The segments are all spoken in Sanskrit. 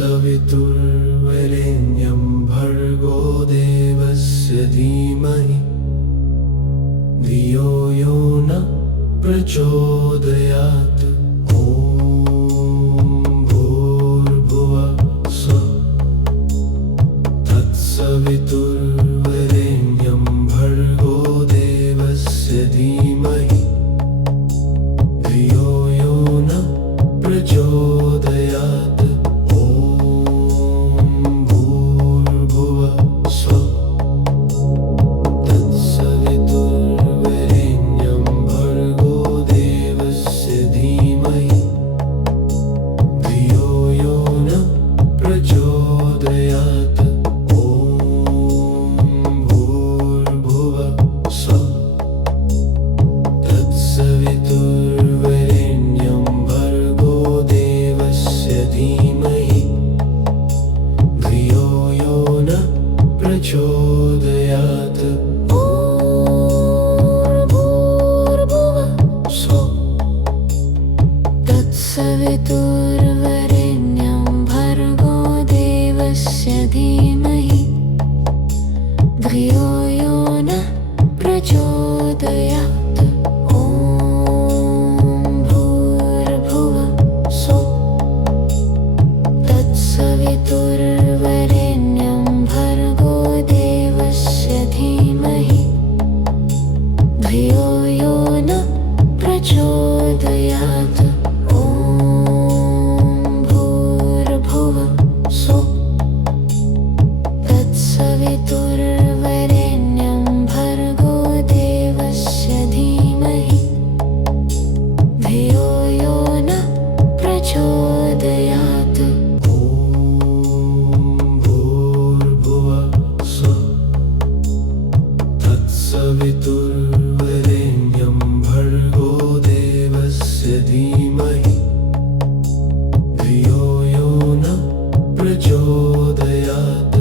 तत्सवितुर्वरेण्यं भर्गो देवस्य धीमहि धियो यो न प्रचोदयात्। ॐ भूर्भुवः स्वः तत्सवितुर्वरेण्यं भर्गो देवस्य धीमहि धियो यो न प्रचोदयात्। प्रचोदयात्। भूर्भुवः स्वः तत्सवितुर्वरेण्यं भर्गो देवस्य धीमहि धियो यो न प्रचोदयात्। भूर्भुवः स्वः तत्सवितुर्वरेण्यं भर्गो देवस्य धीमहि धियो यो न प्रचोदयात्। भूर्भुवः स्वः तत्सवितुर्वरेण्यं भर्गो देवस्य धीमहि धियो यो न प्रचोदयात्। तत्सवितुर्वरेण्यं भर्गो देवस्य धीमहि धियो यो न प्रचोदयात्। भूर्भुवः स्वः तत्सवितुर्वरेण्यं भर्गो देवस्य धीमहि धियो यो न प्रचोदयात्।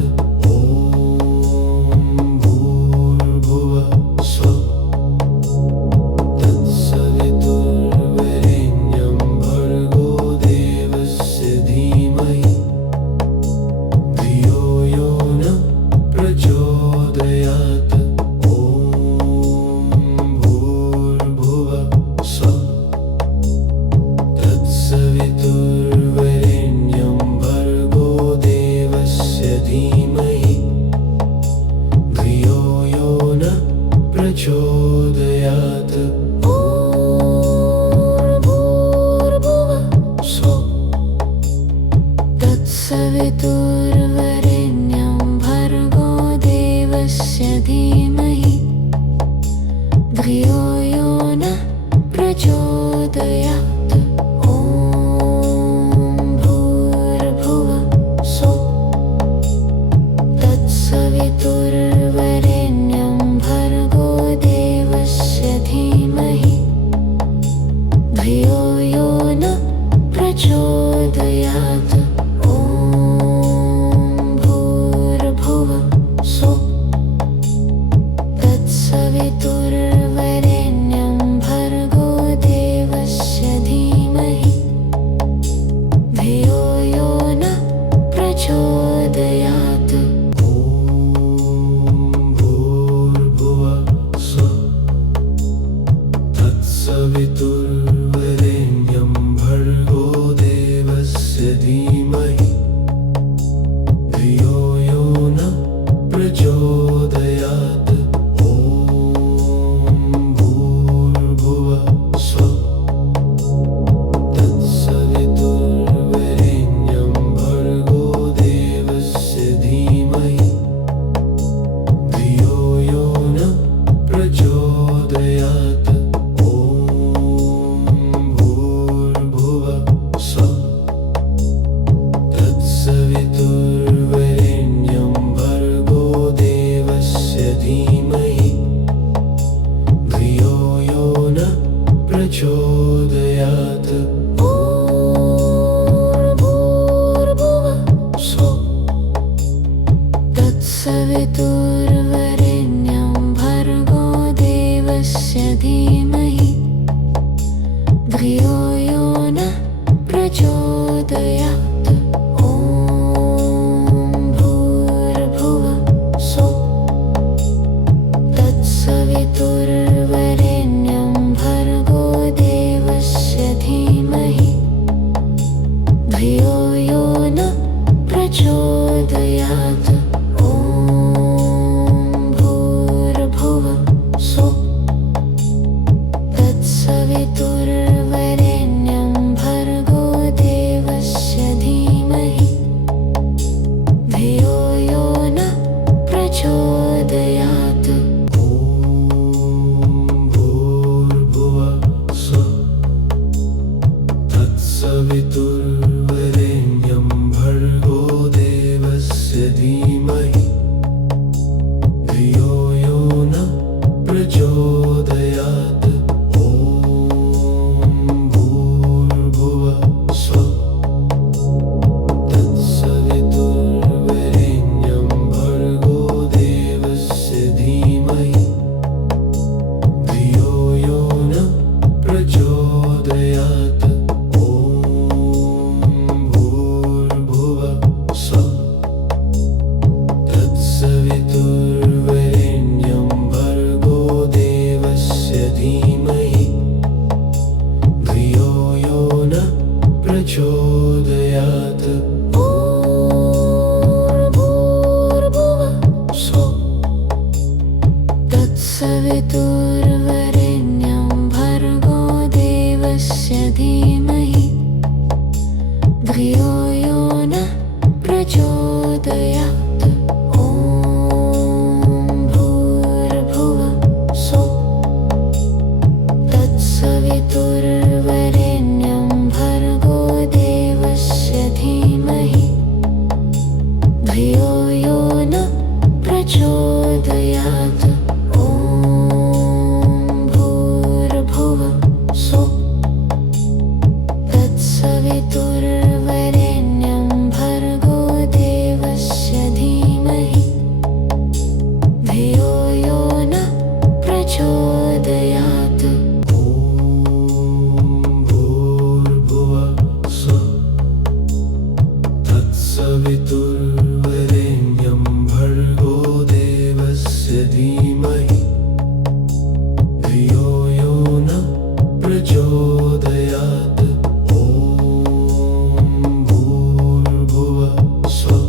तत्सवितुर्वरेण्यं भर्गो देवस्य धीमहि धियो यो न प्रचोदयात्। भूर्भुवः स्वः तत्सवितुर्वरेण्यं भर्गो देवस्य धीमहि धियो यो न प्रचोदयात्। तत्सवितुर्वरेण्यं भर्गो देवस्य धीमहि धियो यो न प्रचोदयात्। भूर्भुवः स्वः तत्सवितुर्वरेण्यं भर्गो देवस्य धीमहि धियो यो न प्रचोदयात्। तत्सवितुर्वरेण्यं भर्गो देवस्य धीमहि धियो यो न प्रचोदयात्। भूर्भुवः स्वः तत्सवितुर्वरेण्यं भर्गो देवस्य धीमहि धियो यो न प्रचोदयात्। तत्सवितुर्वरेण्यं भर्गो देवस्य धीमहि धियो यो न प्रचोदयात्। भूर्भुवः स्वः तत्सवितुर्वरेण्यं भर्गो देवस्य धीमहि धियो यो न प्रचोदयात्। धीमहि धियो यो नः प्रचोदयात् ॐ भूर्भुवः स्वः तत्सवितुर्वरेण्यं भर्गो देवस्य धीमहि धियो यो नः प्रचोदयात् ॐ भूर्भुवः स्वः तत्सवितुर्वरेण्यं भर्गो देवस्य धीमहि धियो यो नः प्रचोदयात् ॐ भूर्भुवः स्वः तत्सवितुर्वरेण्यं भर्गो देवस्य धीमहि धियो यो नः प्रचोदयात् ॐ भूर्भुवः स्वः तत्सवितुर्वरेण्यं भर्गो देवस्य धीमहि धियो यो नः प्रचोदयात् ॐ भूर्भुवः स्वः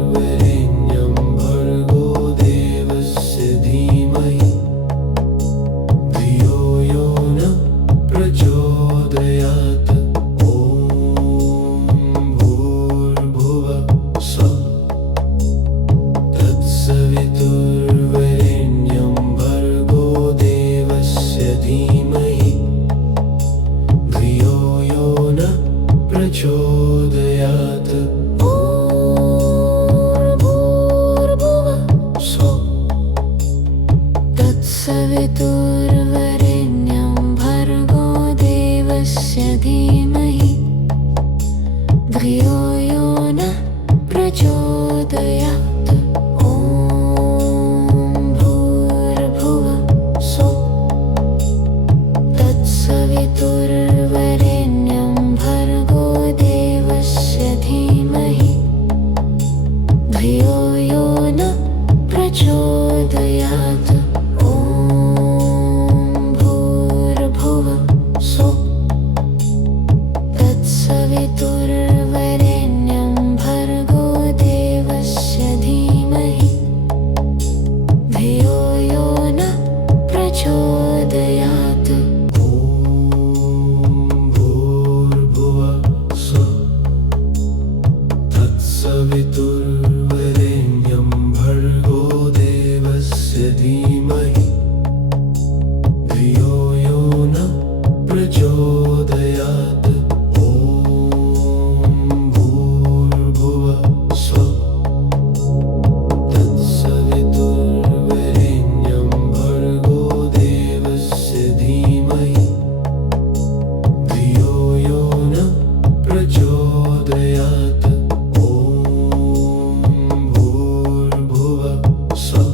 तत्सवितुर्वरेण्यं भर्गो देवस्य धीमहि धियो यो नः प्रचोदयात् ॐ भूर्भुवः स्वः तत्सवितुर्वरेण्यं भर्गो देवस्य धीमहि धियो यो नः प्रचोदयात् ॐ भूर्भुवः स्वः तत्सवितुर्वरेण्यं भर्गो देवस्य धीमहि धियो यो नः प्रचोदयात् ॐ भूर्भुवः स्वः तत्सवितुर्वरेण्यं भर्गो देवस्य धीमहि धियो यो नः प्रचोदयात् ॐ भूर्भुवः स्वः तत्सवितुर्वरेण्यं भर्गो देवस्य धीमहि धियो यो नः प्रचोदयात् ॐ भूर्भुवः स्वः तत्सवितुर्वरेण्यं भर्गो देवस्य धीमहि धियो यो नः प्रचोदयात् ॐ भूर्भुवः स्वः तत्सवितुर्वरेण्यं भर्गो देवस्य धीमहि धियो यो नः प्रचोदयात् ॐ भूर्भुवः स्वः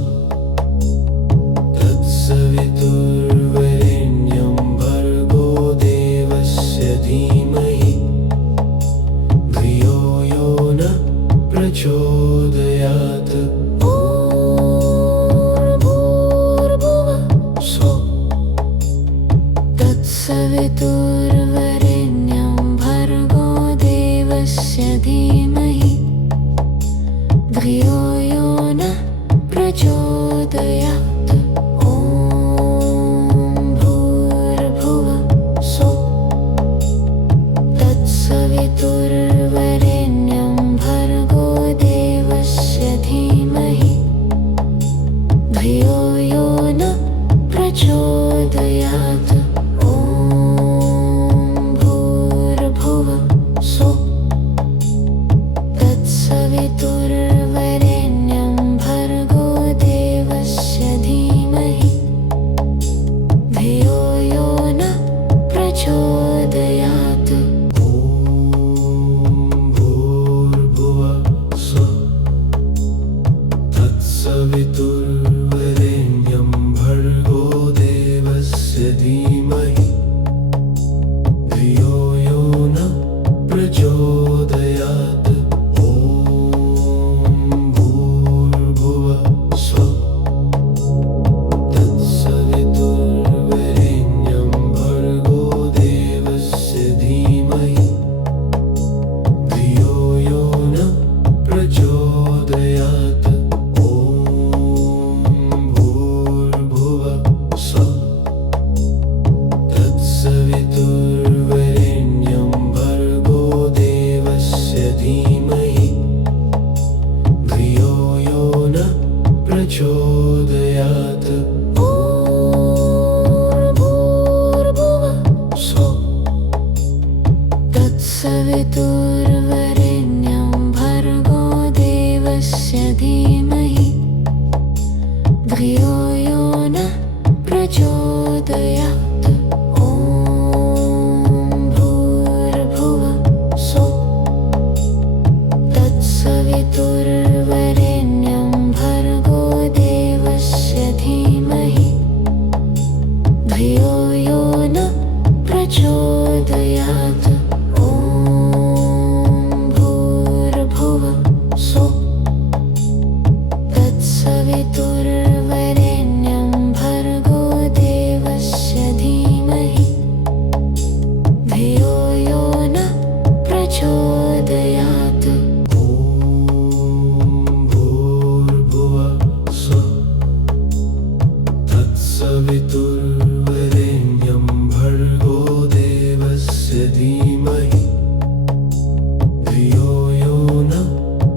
तत्सवितुर्वरेण्यं भर्गो देवस्य धीमहि धियो यो नः प्रचोदयात्। ॐ भूर्भुवः स्वः तत्सवितुर्वरेण्यं भर्गो देवस्य धीमहि धियो यो नः प्रचोदयात्। ॐ भूर्भुवः स्वः तत्सवितुर्वरेण्यं भर्गो देवस्य धीमहि धियो यो नः प्रचोदयात्। भूर्भुवः स्वः तत्सवितुर्वरेण्यं भर्गो देवस्य धीमहि धियो यो नः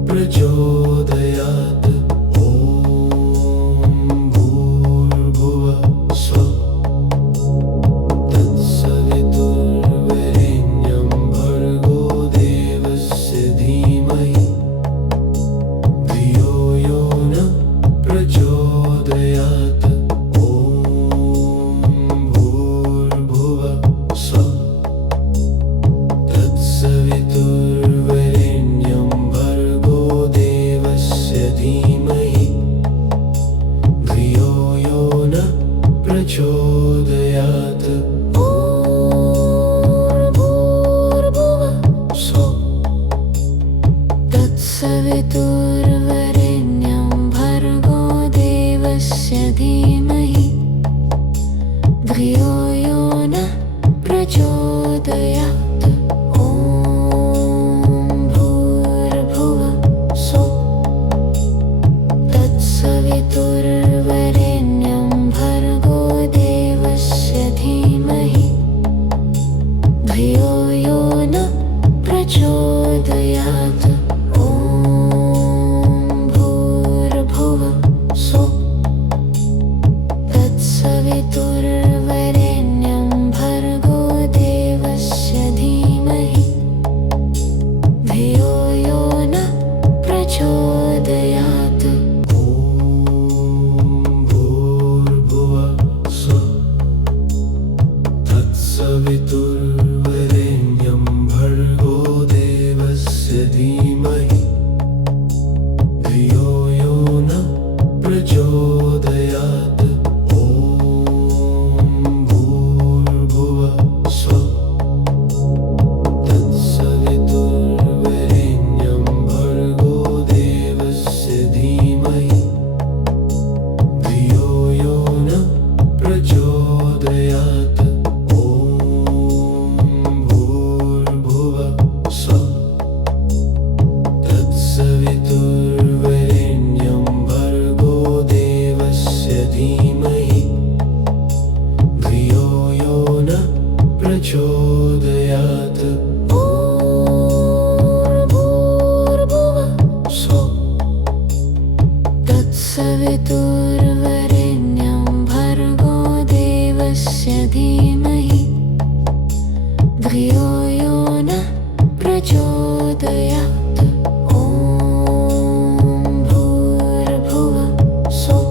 प्रचोदयात्। ॐ भूर्भुवः स्वः तत्सवितुर्वरेण्यं भर्गो देवस्य धीमहि धियो यो नः प्रचोदयात्। ॐ भूर्भुवः स्वः तत्सवितुर्वरेण्यं भर्गो देवस्य धीमहि धियो यो नः प्रचोदयात्। भूर्भुवः स्वः तत्सवितुर्वरेण्यं भर्गो देवस्य धीमहि धियो यो नः प्रचोदयात्। ॐ भूर्भुवः स्वः तत्सवितुर्वरेण्यं भर्गो देवस्य धीमहि धियो यो नः प्रचोदयात्। ॐ भूर्भुवः स्वः तत्सवितुर्वरेण्यं भर्गो देवस्य धीमहि धियो यो नः प्रचोदयात्। भूर्भुवः स्वः तत्सवितुर्वरेण्यं भर्गो देवस्य धीमहि धियो यो नः प्रचोदयात्। ॐ भूर्भुवः स्वः तत्सवितुर्वरेण्यं भर्गो देवस्य धीमहि धियो यो नः प्रचोदयात्। ॐ भूर्भुवः स्वः तत्सवितुर्वरेण्यं भर्गो देवस्य धीमहि धियो यो नः प्रचोदयात्। भूर्भुवः स्वः तत्सवितुर्वरेण्यं भर्गो देवस्य धीमहि धियो यो नः प्रचोदयात्। ॐ भूर्भुवः स्वः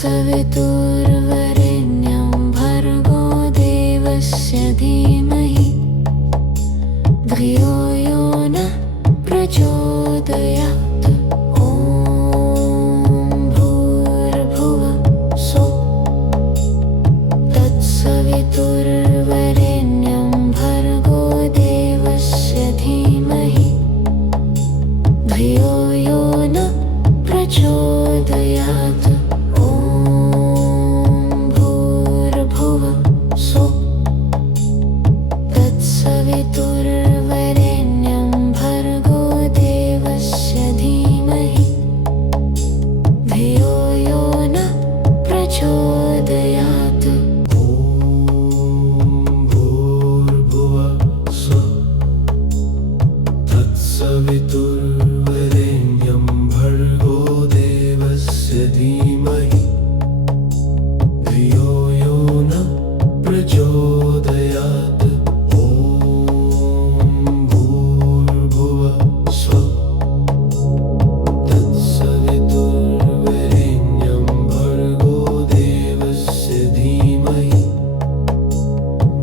तत्सवितुर्वरेण्यं भर्गो देवस्य धीमहि धियो यो नः प्रचोदयात्। ॐ भूर्भुवः स्वः तत्सवितुर्वरेण्यं भर्गो देवस्य धीमहि धियो यो नः प्रचोदयात्। ॐ भूर्भुवः स्वः तत्सवितुर्वरेण्यं भर्गो देवस्य धीमहि धियो यो नः प्रचोदयात्। भूर्भुवः स्वः तत्सवितुर्वरेण्यं भर्गो देवस्य धीमहि धियो यो नः प्रचोदयात्। ॐ भूर्भुवः स्वः तत्सवितुर्वरेण्यं भर्गो देवस्य धीमहि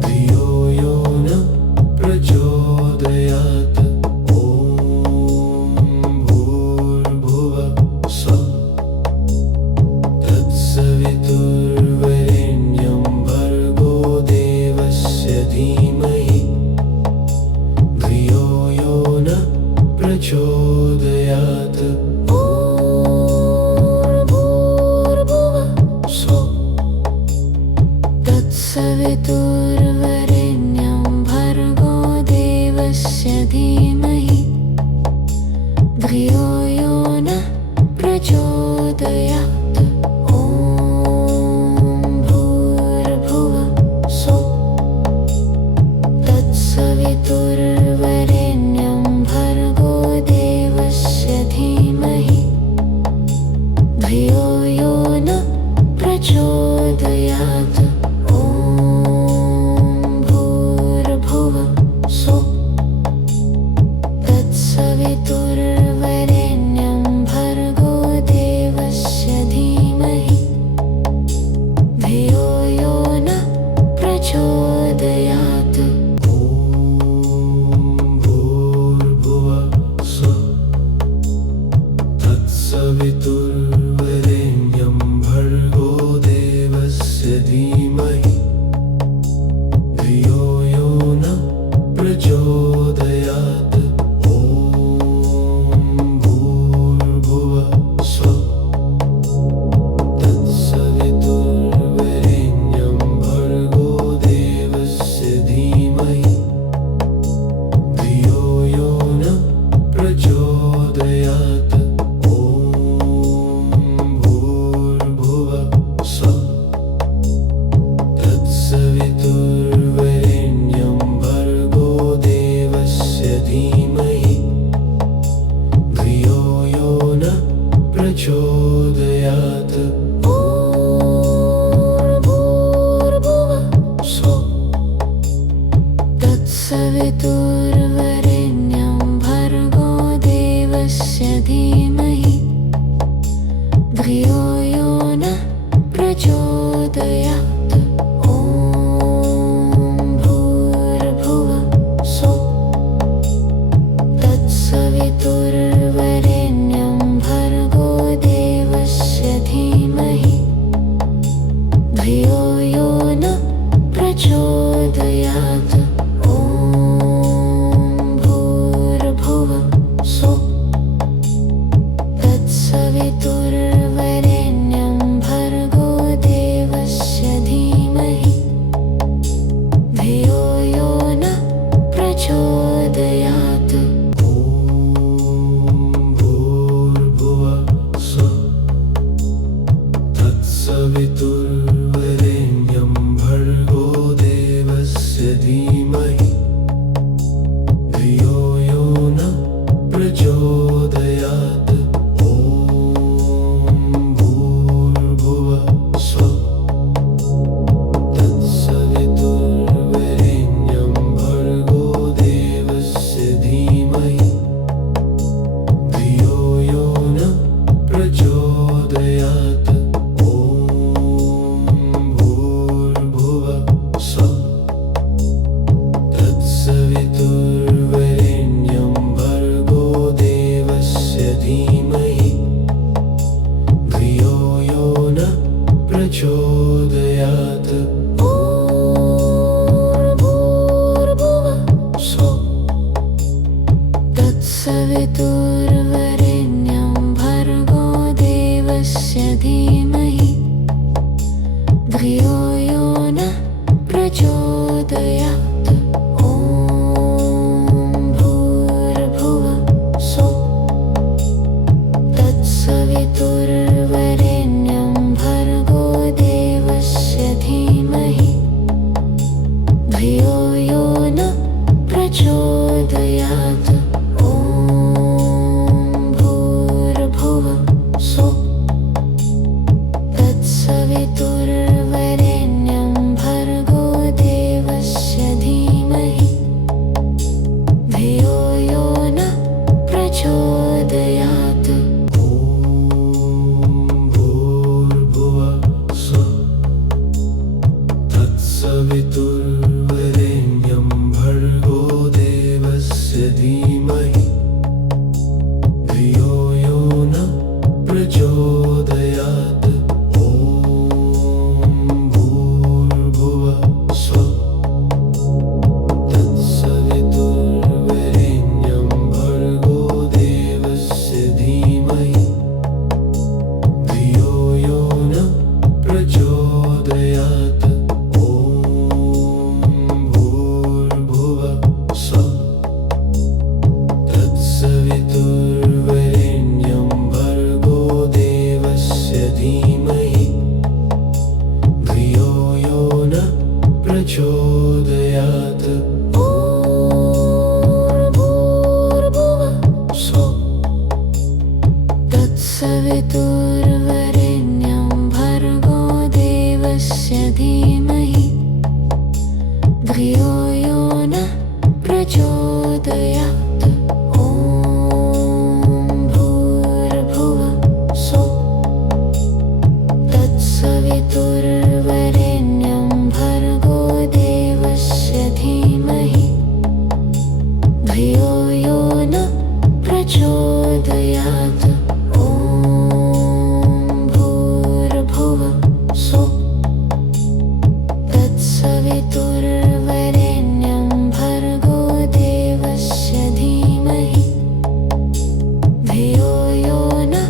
धियो यो नः प्रचोदयात्। ॐ भूर्भुवः स्वः तत्सवितुर्वरेण्यं भर्गो देवस्य धीमहि धियो यो नः प्रचोदयात्। भूर्भुवः स्वः तत्सवितुर्वरेण्यं भर्गो देवस्य धीमहि धियो यो नः प्रचोदयात्। ॐ भूर्भुवः स्वः तत्सवितुर्वरेण्यं भर्गो देवस्य धीमहि धियो यो नः प्रचोदयात्। ॐ भूर्भुवः स्वः तत्सवितुर्वरेण्यं भर्गो देवस्य धीमहि धियो यो नः प्रचोदयात्। भूर्भुवः स्वः तत्सवितुर्वरेण्यं भर्गो देवस्य धीमहि धियो यो नः प्रचोदयात्। ॐ भूर्भुवः स्वः तत्सवितुर्वरेण्यं भर्गो देवस्य धीमहि धियो यो नः प्रचोदयात्। ॐ भूर्भुवः स्वः तत्सवितुर्वरेण्यं भर्गो देवस्य धीमहि धियो यो नः प्रचोदयात्। भूर्भुवः स्वः तत्सवितुर्वरेण्यं भर्गो देवस्य धीमहि धियो यो नः प्रचोदयात्। ॐ भूर्भुवः स्वः तत्सवितुर्वरेण्यं भर्गो देवस्य धीमहि धियो यो नः प्रचोदयात्। ॐ भूर्भुवः स्वः तत्सवितुर्वरेण्यं भर्गो देवस्य धीमहि धियो यो नः प्रचोदयात्। भूर्भुवः स्वः तत्सवितुर्वरेण्यं भर्गो देवस्य धीमहि धियो यो नः प्रचोदयात्। ॐ भूर्भुवः स्वः तत्सवितुर्वरेण्यं भर्गो देवस्य धीमहि धियो यो नः प्रचोदयात्। ॐ प्रचोदयात् भूर्भुवः स्वः तत्सवितुर्वरेण्यं भर्गो देवस्य धीमहि धियो यो नः प्रचोदयात् ॐ भूर्भुवः स्वः तत्सवितुर्वरेण्यं भर्गो देवस्य धीमहि धियो यो नः प्रचोदयात् ॐ भूर्भुवः स्वः तत्सवितुर्वरेण्यं भर्गो देवस्य धीमहि धियो यो नः प्रचोदयात् भूर्भुवः स्वः तत्सवितुर्वरेण्यं भर्गो देवस्य धीमहि धियो यो नः प्रचोदयात् ॐ भूर्भुवः स्वः तत्सवितुर्वरेण्यं भर्गो देवस्य धीमहि धियो यो नः प्रचोदयात् ॐ भूर्भुवः स्वः तत्सवितुर्वरेण्यं भर्गो देवस्य धीमहि धियो यो नः प्रचोदयात् भूर्भुवः स्वः तत्सवितुर्वरेण्यं भर्गो देवस्य धीमहि धियो यो नः प्रचोदयात् ॐ भूर्भुवः स्वः तत्सवितुर्वरेण्यं भर्गो देवस्य धीमहि धियो यो नः प्रचोदयात् ॐ भूर्भुवः स्वः तत्सवितुर्वरेण्यं भर्गो देवस्य धीमहि धियो यो नः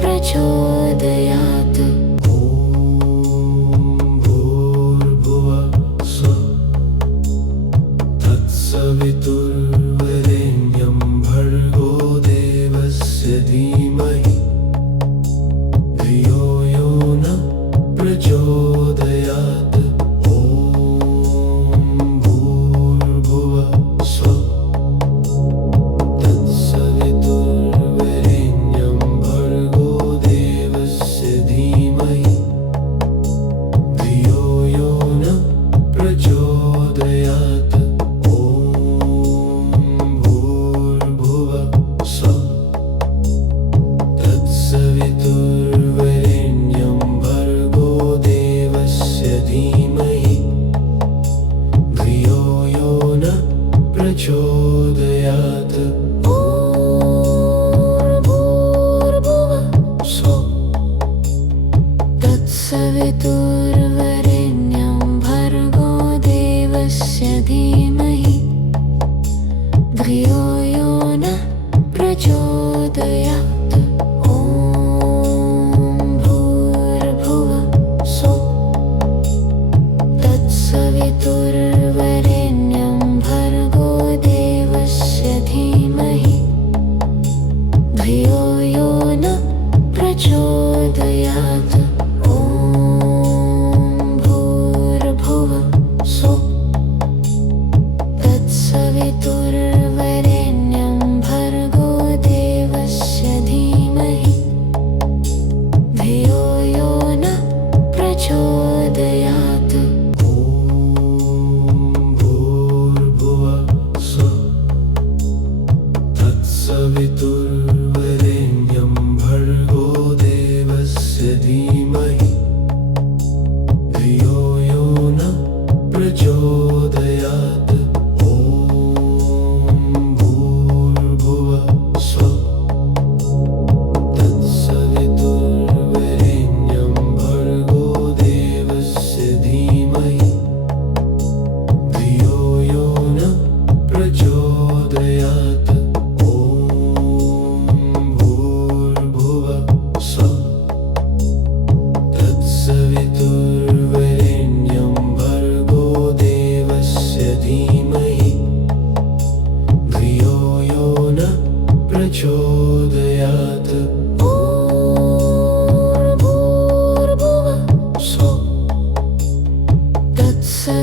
प्रचोदयात् भूर्भुवः स्वः तत्सवितुर्वरेण्यं भर्गो देवस्य धीमहि धियो यो नः प्रचोदयात् ॐ भूर्भुवः स्वः तत्सवितुर्वरेण्यं भर्गो देवस्य धीमहि धियो यो नः प्रचोदयात् ॐ भूर्भुवः स्वः तत्सवितुर्वरेण्यं भर्गो देवस्य धीमहि धियो यो नः प्रचोदयात् भूर्भुवः स्वः तत्सवितुर्वरेण्यं भर्गो देवस्य धीमहि धियो यो नः प्रचोदयात् ॐ भूर्भुवः स्वः तत्सवितुर्वरेण्यं भर्गो देवस्य धीमहि धियो यो नः प्रचोदयात् ॐ भूर्भुवः स्वः तत्सवितुर्वरेण्यं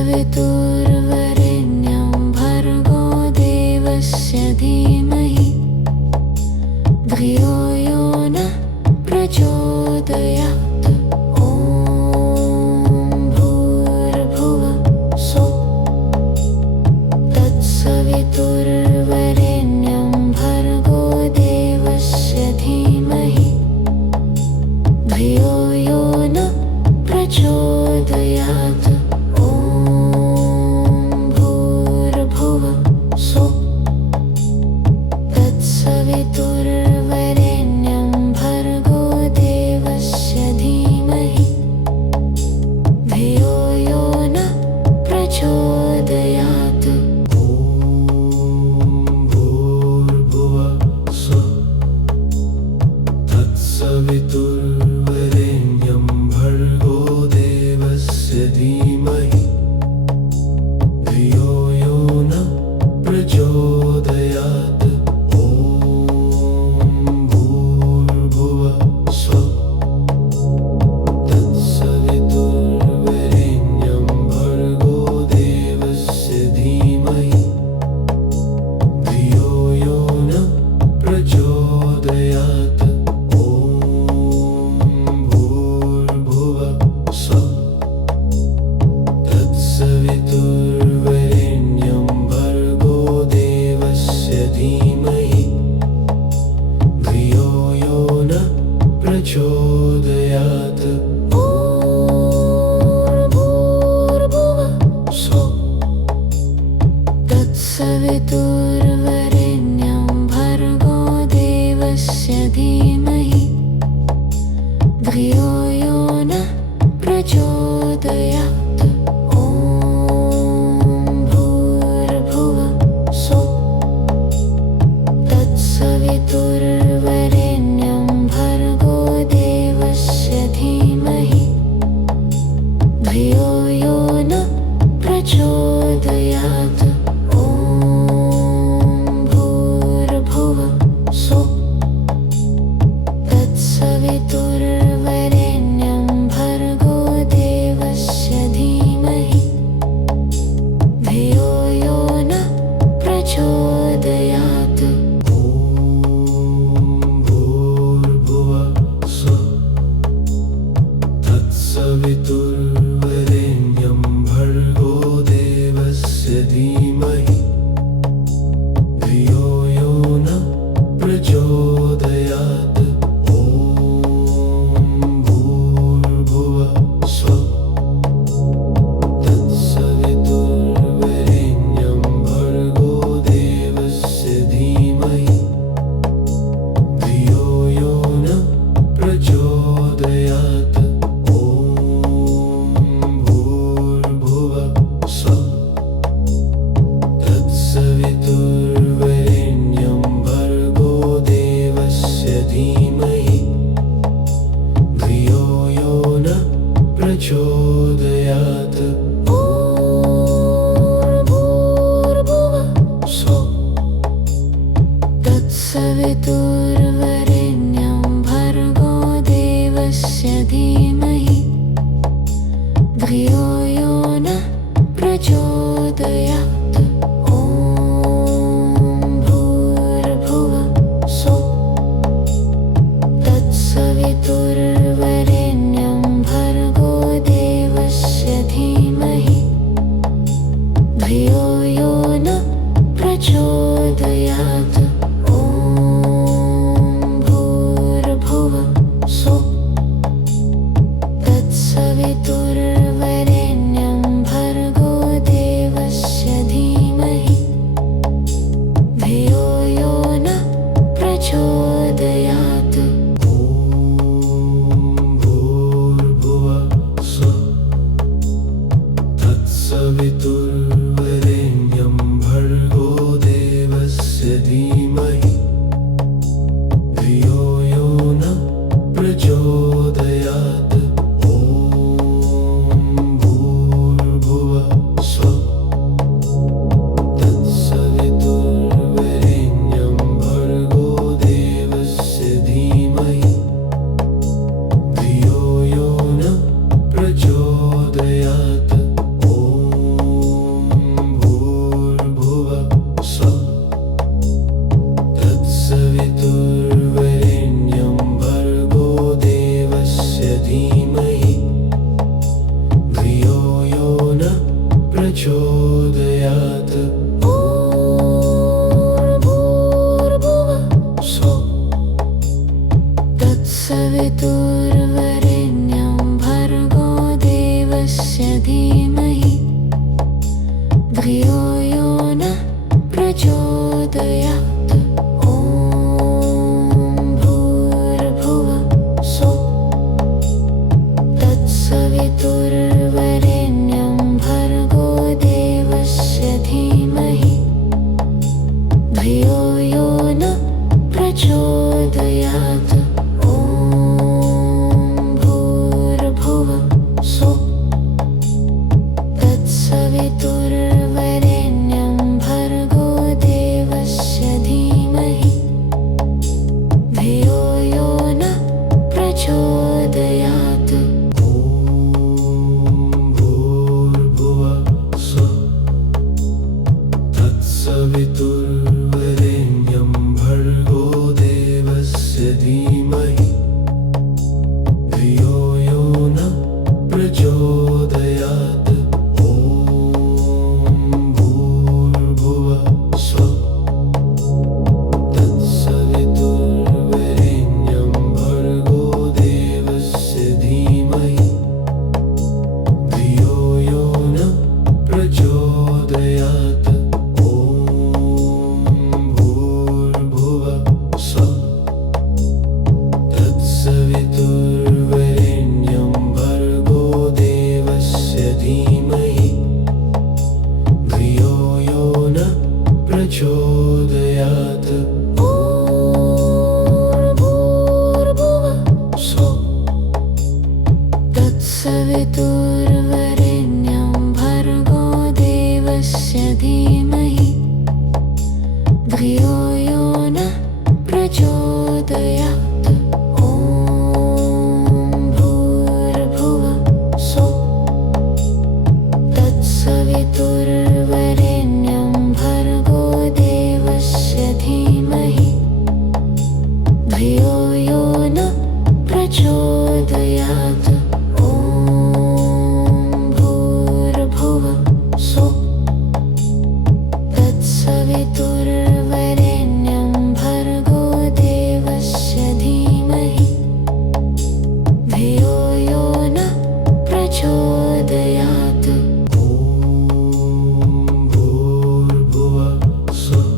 तत्सवितुर्वरेण्यं भर्गो देवस्य धीमहि धियो यो नः प्रचोदयात्। ॐ भूर्भुवः स्वः तत्सवितुर्वरेण्यं भर्गो देवस्य धीमहि धियो यो नः प्रचोदयात्। ॐ भूर्भुवः स्वः तत्सवितुर्वरेण्यं भर्गो देवस्य धीमहि धियो यो नः प्रचोदयात्। भूर्भुवः स्वः तत्सवितुर्वरेण्यं भर्गो देवस्य धीमहि धियो यो नः प्रचोदयात्। ॐ भूर्भुवः स्वः तत्सवितुर्वरेण्यं भर्गो देवस्य धीमहि धियो यो नः प्रचोदयात्। ॐ भूर्भुवः स्वः तत्सवितुर्वरेण्यं भर्गो देवस्य धीमहि धियो यो नः प्रचोदयात्। भूर्भुवः स्वः तत्सवितुर्वरेण्यं भर्गो देवस्य धीमहि धियो यो नः प्रचोदयात्। ॐ भूर्भुवः स्वः तत्सवितुर्वरेण्यं भर्गो देवस्य धीमहि धियो यो नः प्रचोदयात्। ॐ भूर्भुवः स्वः तत्सवितुर्वरेण्यं भर्गो देवस्य धीमहि धियो यो नः प्रचोदयात्। भूर्भुवः स्वः तत्सवितुर्वरेण्यं भर्गो देवस्य धीमहि धियो यो नः प्रचोदयात्। ॐ भूर्भुवः स्वः तत्सवितुर्वरेण्यं भर्गो देवस्य धीमहि धियो यो नः प्रचोदयात्। ॐ भूर्भुवः स्वः तत्सवितुर्वरेण्यं भर्गो देवस्य धीमहि धियो यो नः प्रचोदयात्। भूर्भुवः स्वः तत्सवितुर्वरेण्यं भर्गो देवस्य धीमहि धियो यो नः प्रचोदयात्। ॐ भूर्भुवः स्वः तत्सवितुर्वरेण्यं भर्गो देवस्य धीमहि धियो यो नः प्रचोदयात्। ॐ भूर्भुवः स्वः तत्सवितुर्वरेण्यं भर्गो देवस्य धीमहि धियो यो नः प्रचोदयात्। भूर्भुवः स्वः तत्सवितुर्वरेण्यं भर्गो देवस्य धीमहि धियो यो नः प्रचोदयात्। ॐ तत्सवितुर्वरेण्यं भर्गो देवस्य धीमहि धियो यो नः प्रचोदयात्। ॐ भूर्भुवः स्वः तत्सवितुर्वरेण्यं भर्गो देवस्य धीमहि धियो यो नः प्रचोदयात्। ॐ भूर्भुवः स्वः तत्सवितुर्वरेण्यं भर्गो देवस्य धीमहि धियो यो नः प्रचोदयात्। भूर्भुवः स्वः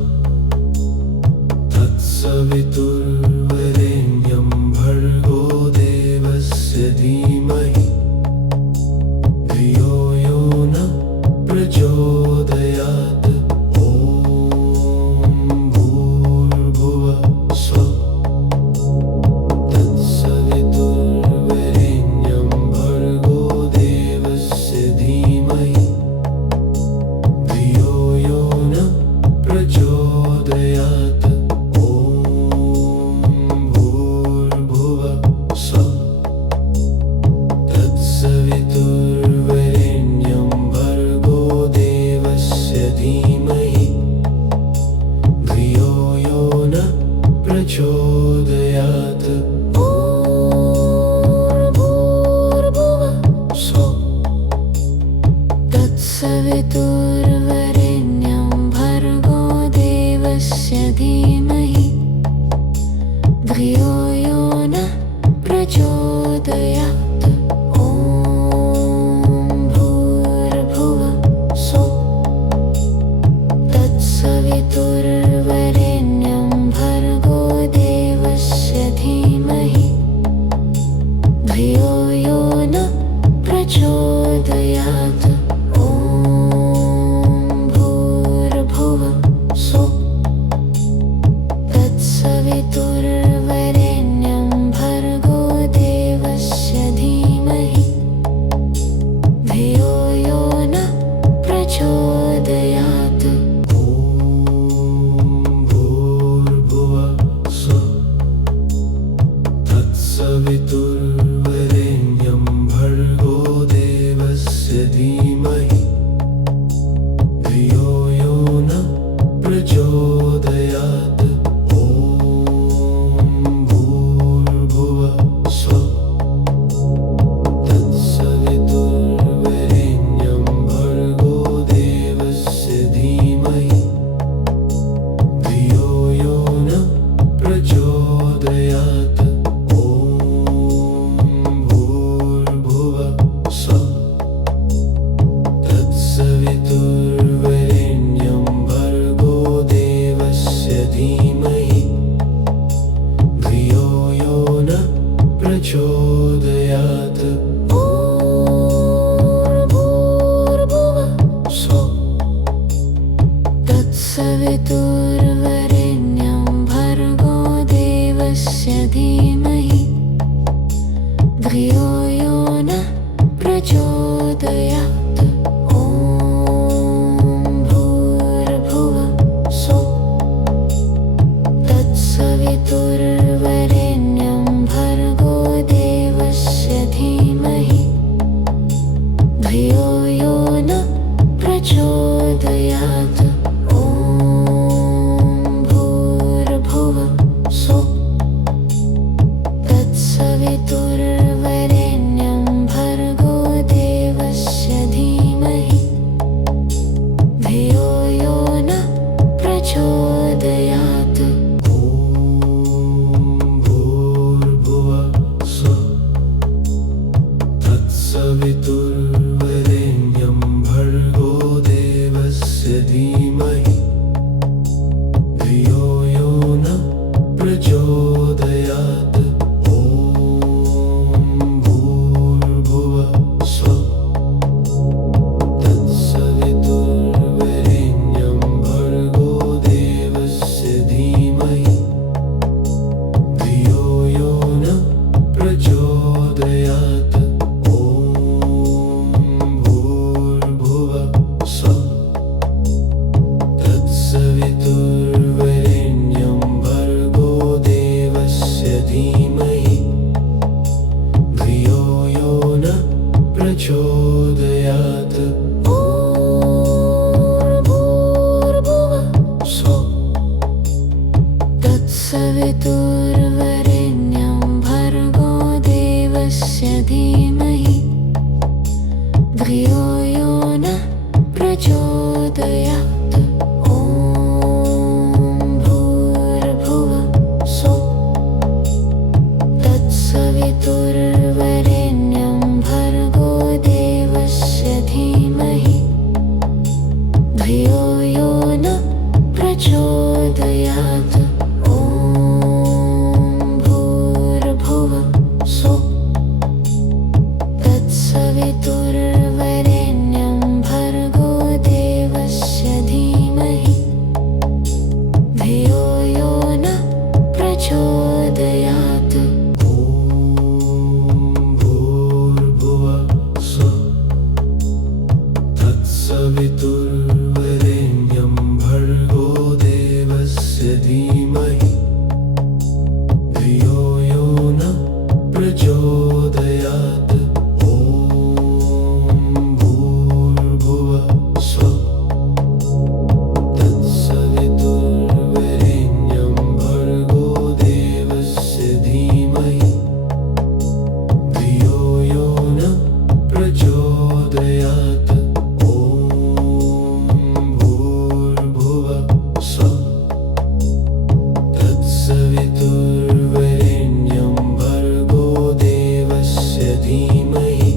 तत्सवितुर्वरेण्यं भर्गो देवस्य धीमहि धियो यो नः प्रचोदयात्। ॐ भूर्भुवः स्वः तत्सवितुर्वरेण्यं भर्गो देवस्य धीमहि धियो यो नः प्रचोदयात्। ॐ भूर्भुवः स्वः तत्सवितुर्वरेण्यं भर्गो देवस्य धीमहि धियो यो नः प्रचोदयात्। भूर्भुवः स्वः तत्सवितुर्वरेण्यं भर्गो देवस्य धीमहि धियो यो नः प्रचोदयात्। ॐ भूर्भुवः स्वः तत्सवितुर्वरेण्यं भर्गो देवस्य धीमहि धियो यो नः प्रचोदयात्। ॐ भूर्भुवः स्वः तत्सवितुर्वरेण्यं भर्गो देवस्य धीमहि धियो यो नः प्रचोदयात्। भूर्भुवः स्वः तत्सवितुर्वरेण्यं भर्गो देवस्य धीमहि धियो यो नः प्रचोदयात्। ॐ भूर्भुवः स्वः तत्सवितुर्वरेण्यं भर्गो देवस्य धीमहि धियो यो नः प्रचोदयात्। ॐ भूर्भुवः स्वः तत्सवितुर्वरेण्यं भर्गो देवस्य धीमहि धियो यो नः प्रचोदयात्। भूर्भुवः स्वः तत्सवितुर्वरेण्यं भर्गो देवस्य धीमहि धियो यो नः प्रचोदयात्। ॐ भूर्भुवः स्वः तत्सवितुर्वरेण्यं भर्गो देवस्य धीमहि धियो यो नः प्रचोदयात्। ॐ भूर्भुवः स्वः तत्सवितुर्वरेण्यं भर्गो देवस्य धीमहि धियो यो नः प्रचोदयात्। भूर्भुवः स्वः तत्सवितुर्वरेण्यं भर्गो देवस्य धीमहि धियो यो नः प्रचोदयात्। ॐ भूर्भुवः स्वः तत्सवितुर्वरेण्यं भर्गो देवस्य धीमहि धियो यो नः प्रचोदयात्। ॐ प्रचोदयात् भूर्भुवः स्वः तत्सवितुर्वरेण्यं भर्गो देवस्य धीमहि धियो यो नः प्रचोदयात् ॐ भूर्भुवः स्वः तत्सवितुर्वरेण्यं भर्गो देवस्य धीमहि धियो यो नः प्रचोदयात् ॐ भूर्भुवः स्वः तत्सवितुर्वरेण्यं भर्गो देवस्य धीमहि धियो यो नः प्रचोदयात् भूर्भुवः स्वः तत्सवितुर्वरेण्यं भर्गो देवस्य धीमहि धियो यो नः प्रचोदयात् ॐ भूर्भुवः स्वः तत्सवितुर्वरेण्यं भर्गो देवस्य धीमहि धियो यो नः प्रचोदयात् ॐ भूर्भुवः स्वः तत्सवितुर्वरेण्यं भर्गो देवस्य धीमहि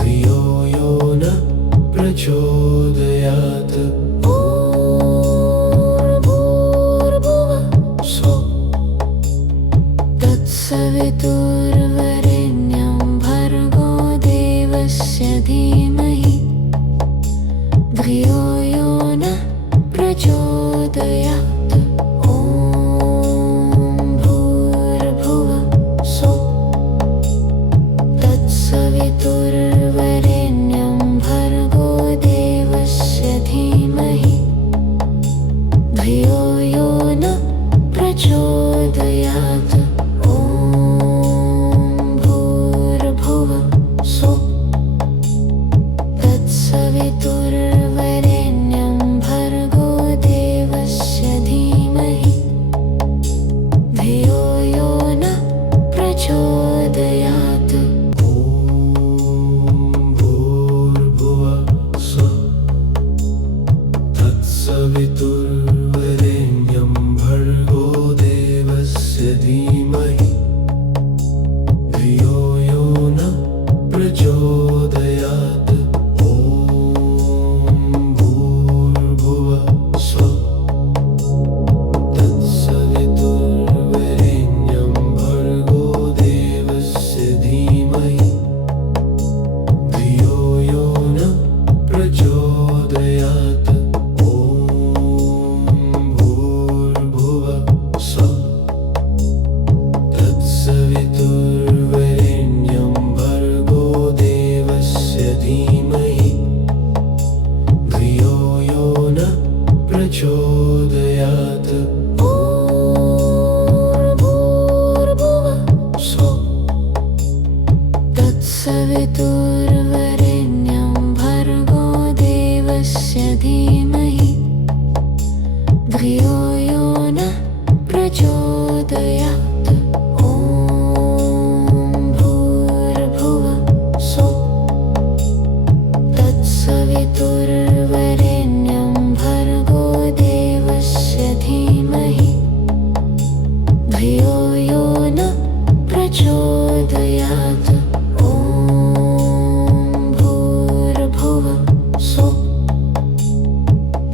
धियो यो नः प्रचोदयात् भूर्भुवः स्वः तत्सवितुर्वरेण्यं भर्गो देवस्य धीमहि धियो यो नः प्रचोदयात् ॐ भूर्भुवः स्वः तत्सवितुर्वरेण्यं भर्गो देवस्य धीमहि धियो यो नः प्रचोदयात् ॐ भूर्भुवः स्वः तत्सवितुर्वरेण्यं भर्गो देवस्य धीमहि धियो यो नः प्रचोदयात् भूर्भुवः स्वः तत्सवितुर्वरेण्यं भर्गो देवस्य धीमहि धियो यो नः प्रचोदयात् ॐ भूर्भुवः स्वः तत्सवितुर्वरेण्यं भर्गो देवस्य धीमहि धियो यो नः प्रचोदयात् ॐ भूर्भुवः स्वः तत्सवितुर्वरेण्यं भर्गो देवस्य धीमहि धियो यो नः प्रचोदयात् भूर्भुवः स्वः तत्सवितुर्वरेण्यं भर्गो देवस्य धीमहि धियो यो नः प्रचोदयात् ॐ भूर्भुवः स्वः तत्सवितुर्वरेण्यं भर्गो देवस्य धीमहि धियो यो नः प्रचोदयात् ॐ भूर्भुवः स्वः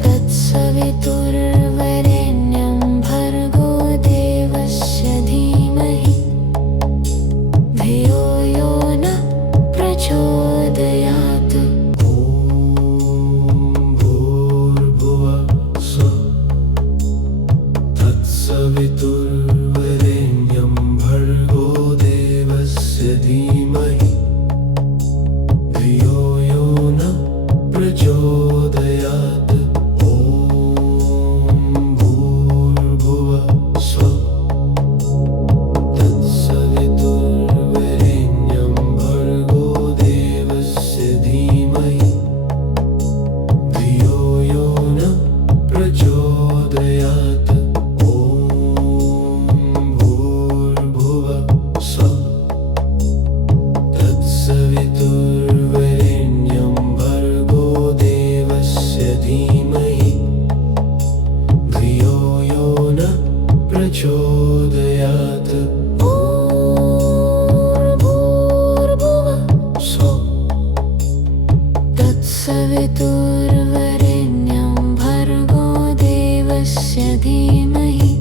तत्सवितुर्वरेण्यं तत्सवितुर्वरेण्यं भर्गो देवस्य धीमहि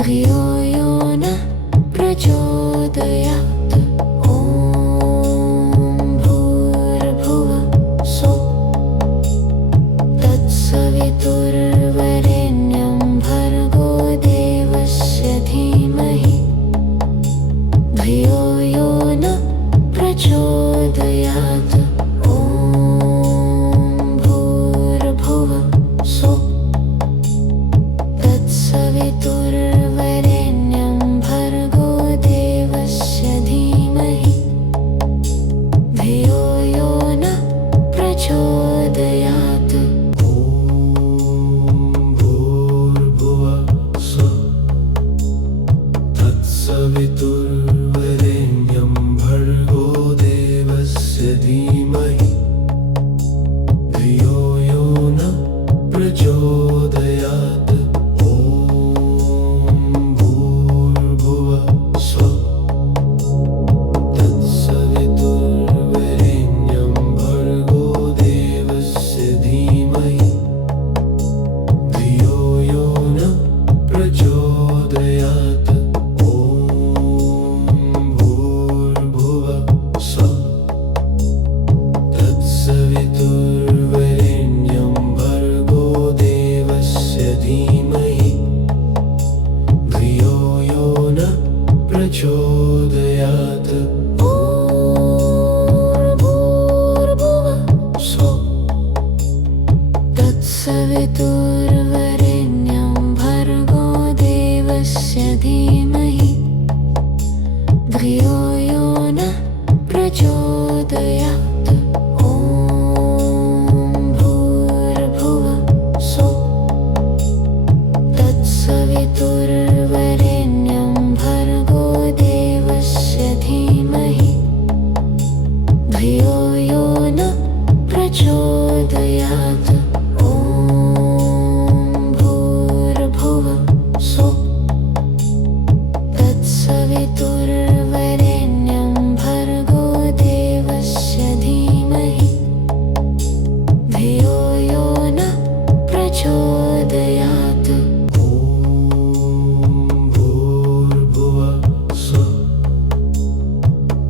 धियो यो नः प्रचोदयात्। ॐ भूर्भुवः स्वः तत्सवितुर्वरेण्यं भर्गो देवस्य धीमहि धियो यो नः प्रचोदयात्। ॐ भूर्भुवः स्वः तत्सवितुर्वरेण्यं भर्गो देवस्य धीमहि धियो यो नः प्रचोदयात्। भूर्भुवः स्वः तत्सवितुर्वरेण्यं भर्गो देवस्य धीमहि धियो यो नः प्रचोदयात्। ॐ भूर्भुवः स्वः तत्सवितुर्वरेण्यं भर्गो देवस्य धीमहि धियो यो नः प्रचोदयात्। ॐ भूर्भुवः स्वः तत्सवितुर्वरेण्यं भर्गो देवस्य धीमहि धियो यो नः प्रचोदयात्। भूर्भुवः स्वः तत्सवितुर्वरेण्यं भर्गो देवस्य धीमहि धियो यो नः प्रचोदयात्। ॐ भूर्भुवः स्वः तत्सवितुर्वरेण्यं भर्गो देवस्य धीमहि धियो यो नः प्रचोदयात्। ॐ भूर्भुवः स्वः तत्सवितुर्वरेण्यं भर्गो देवस्य धीमहि धियो यो नः प्रचोदयात्। भूर्भुवः स्वः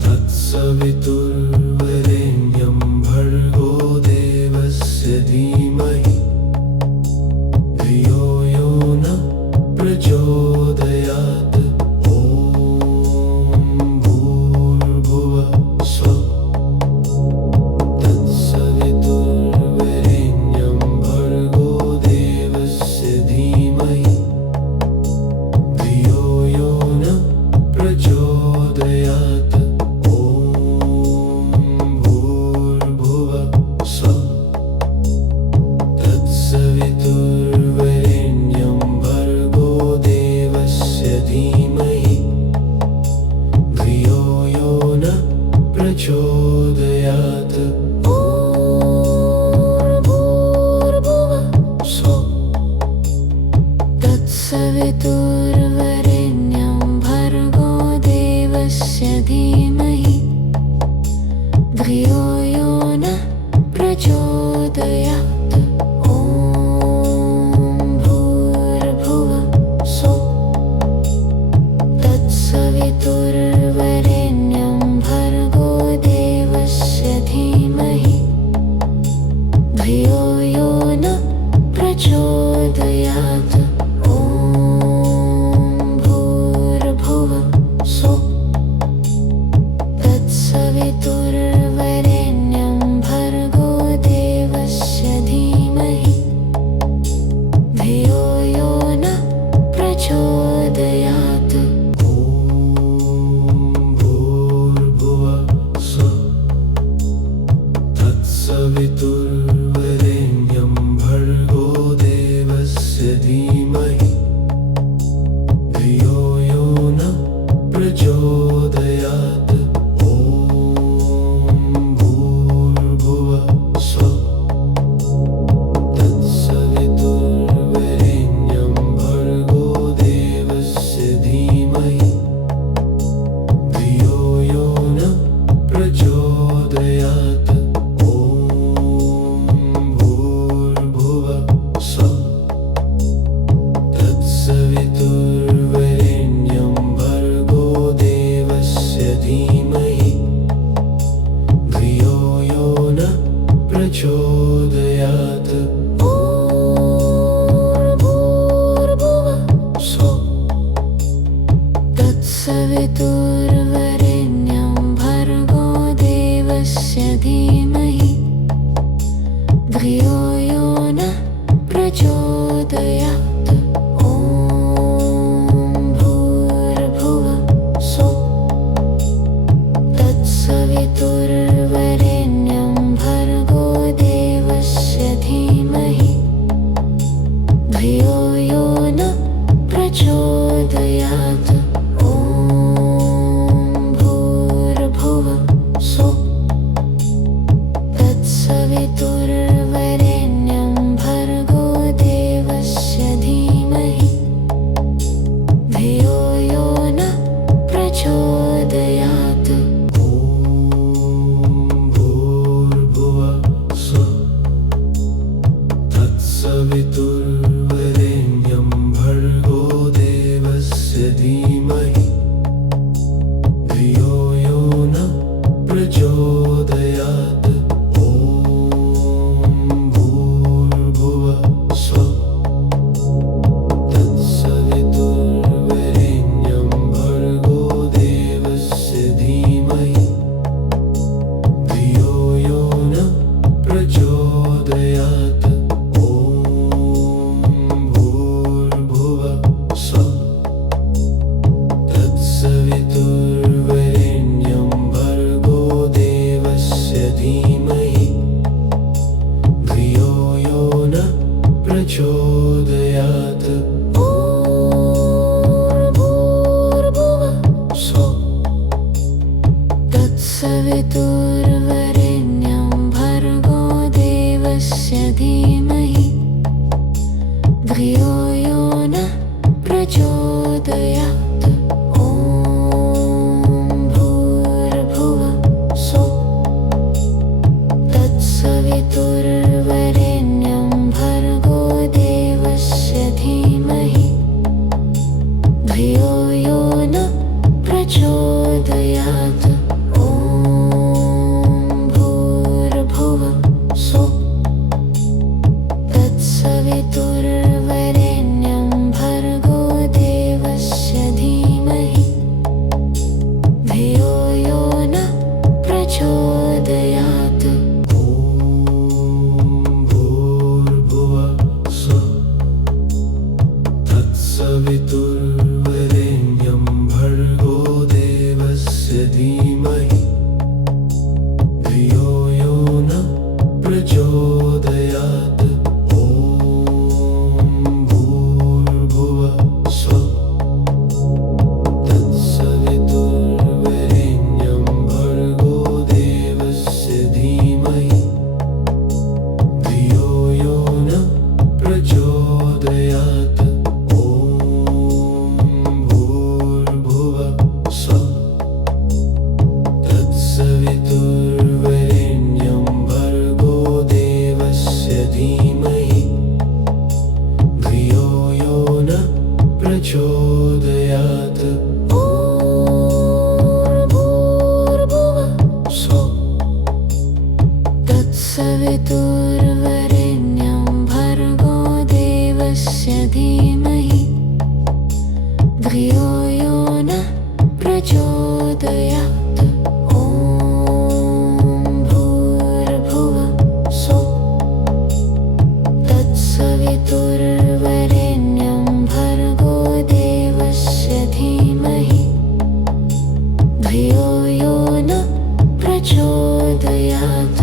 तत्सवितुर्वरेण्यं भर्गो देवस्य धीमहि धियो यो नः प्रचोदयात्। ॐ भूर्भुवः स्वः तत्सवितुर्वरेण्यं भर्गो देवस्य धीमहि धियो यो नः प्रचोदयात्। ॐ भूर्भुवः स्वः तत्सवितुर्वरेण्यं भर्गो देवस्य धीमहि धियो यो नः प्रचोदयात्। भूर्भुवः स्वः तत्सवितुर्वरेण्यं भर्गो देवस्य धीमहि धियो यो नः प्रचोदयात्। ॐ भूर्भुवः स्वः तत्सवितुर्वरेण्यं भर्गो देवस्य धीमहि धियो यो नः प्रचोदयात्। ॐ भूर्भुवः स्वः तत्सवितुर्वरेण्यं भर्गो देवस्य धीमहि धियो यो नः प्रचोदयात्। भूर्भुवः स्वः तत्सवितुर्वरेण्यं भर्गो देवस्य धीमहि धियो यो नः प्रचोदयात्। ॐ धीमहि धियो यो नः प्रचोदयात् ॐ भूर्भुवः स्वः तत्सवितुर्वरेण्यं भर्गो देवस्य धीमहि धियो यो नः प्रचोदयात् ॐ भूर्भुवः स्वः तत्सवितुर्वरेण्यं भर्गो देवस्य धीमहि धियो यो नः प्रचोदयात् भूर्भुवः स्वः तत्सवितुर्वरेण्यं भर्गो देवस्य धीमहि धियो यो नः प्रचोदयात् ॐ भूर्भुवः स्वः तत्सवितुर्वरेण्यं भर्गो देवस्य धीमहि धियो यो नः प्रचोदयात् ॐ भूर्भुवः स्वः तत्सवितुर्वरेण्यं भर्गो देवस्य धीमहि धियो यो नः प्रचोदयात् भूर्भुवः स्वः तत्सवितुर्वरेण्यं भर्गो देवस्य धीमहि धियो यो नः प्रचोदयात् ॐ भूर्भुवः स्वः तत्सवितुर्वरेण्यं भर्गो देवस्य धीमहि धियो यो नः प्रचोदयात् ॐ भूर्भुवः स्वः तत्सवितुर्वरेण्यं भर्गो देवस्य धीमहि धियो यो नः प्रचोदयात् भूर्भुवः स्वः तत्सवितुर्वरेण्यं भर्गो देवस्य धीमहि धियो यो नः प्रचोदयात् ॐ भूर्भुवः स्वः तत्सवितुर्वरेण्यं भर्गो देवस्य धीमहि धियो यो नः प्रचोदयात् ॐ भूर्भुवः स्वः तत्सवितुर्वरेण्यं भर्गो देवस्य धीमहि धियो यो नः प्रचोदयात् भूर्भुवः स्वः तत्सवितुर्वरेण्यं भर्गो देवस्य धीमहि धियो यो नः प्रचोदयात् ॐ भूर्भुवः स्वः तत्सवितुर्वरेण्यं भर्गो देवस्य धीमहि धियो यो नः प्रचोदयात्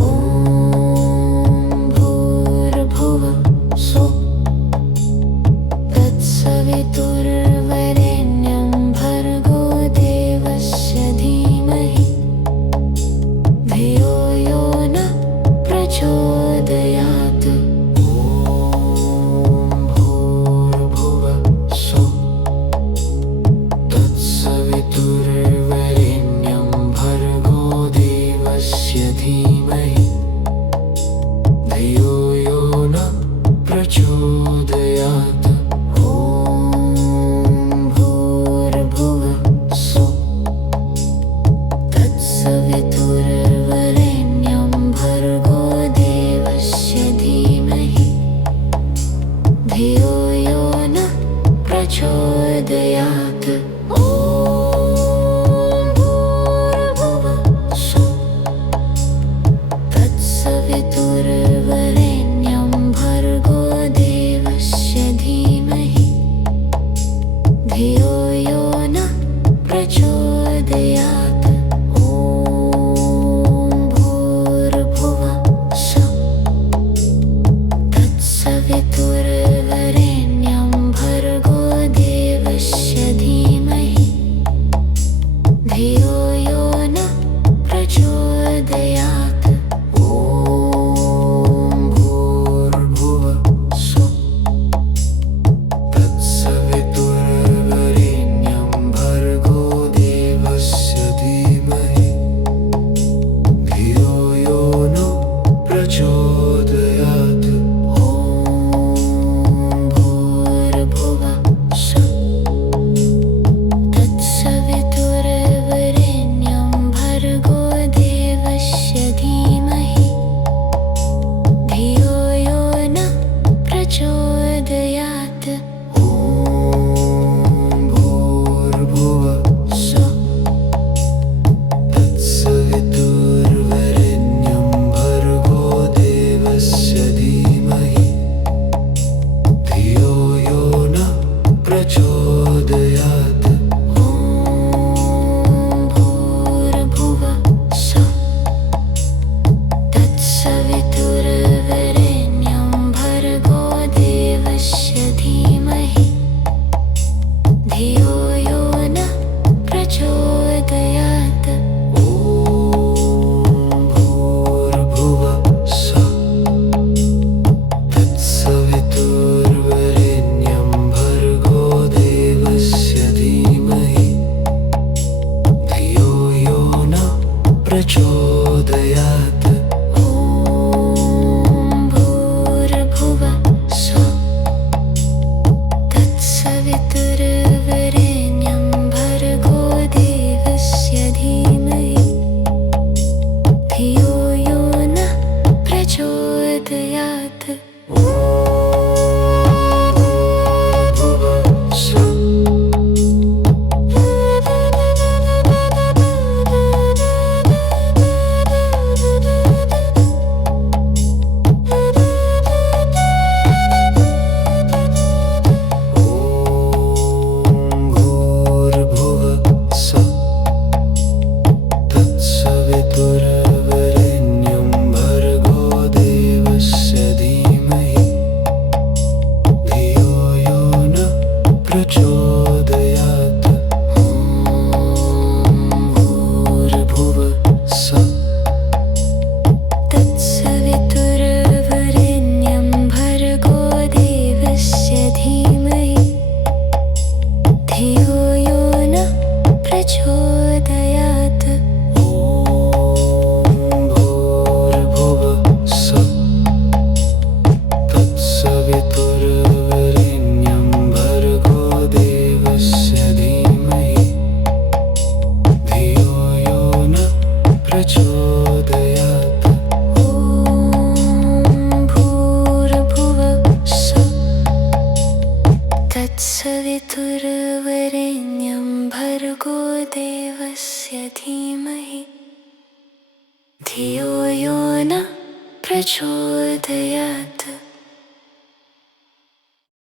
ॐ भूर्भुवः स्वः तत्सवितुर्वरेण्यं भर्गो देवस्य धीमहि धियो यो नः प्रचोदयात् भूर्भुवः स्वः तत्सवितुर्वरेण्यं भर्गो देवस्य धीमहि धियो यो नः प्रचोदयात् ॐ भूर्भुवः स्वः तत्सवितुर्वरेण्यं भर्गो देवस्य धीमहि धियो यो नः प्रचोदयात् ॐ भूर्भुवः स्वः प्रचोदयात् ॐ भूर्भुवः स्वः तत्सवितुर्वरेण्यं भर्गो देवस्य धीमहि धियो यो नः प्रचोदयात् तत्सवितुर्वरेण्यं भर्गो देवस्य धीमहि धियो यो नः प्रचोदयात् भूर्भुवः स्वः तत्सवितुर्वरेण्यं भर्गो देवस्य धीमहि धियो यो नः प्रचोदयात् भूर्भुवः स्वः तत्सवितुर्वरेण्यं भर्गो देवस्य धीमहि धियो यो नः प्रचोदयात् भूर्भुवः स्वः तत्सवितुर्वरेण्यं भर्गो देवस्य धीमहि धियो यो नः प्रचोदयात्।